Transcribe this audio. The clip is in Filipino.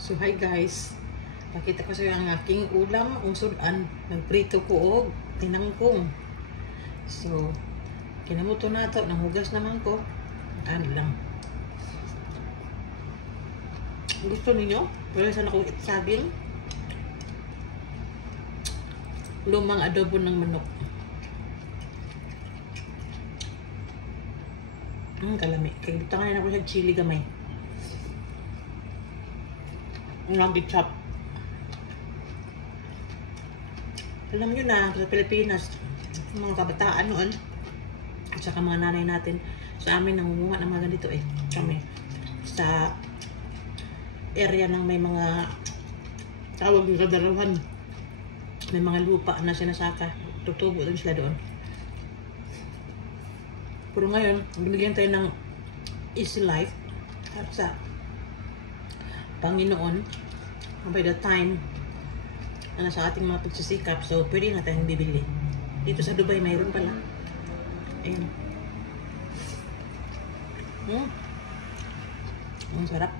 So hi guys, pakita ko sa iyo ang aking ulam, ang sudan. Nagprito ko og tinangkong. So kinamuto na to, nanghugas naman ko. Ano lang. Gusto ninyo? Pwede sana kong itasagin. Lumang adobo ng manok. Kalami. Kaya butangan na ako sa chili gamay. Lagi chop. Alam nyo na, sa Pilipinas, mga kabataan noon, at saka mga nanay natin, sa amin nangunguha ng mga ganito eh. Kami, sa area ng may mga tawag ng kadalawan, may mga lupa na sinasaka, tutubo din sila doon. Pero ngayon, binigyan tayo ng easy life at sa Panginoon, by the time na nasa ating mga pagsisikap, so pwede na tayong bibili. Dito sa Dubai, mayroon pala. Ayun. Ang sarap.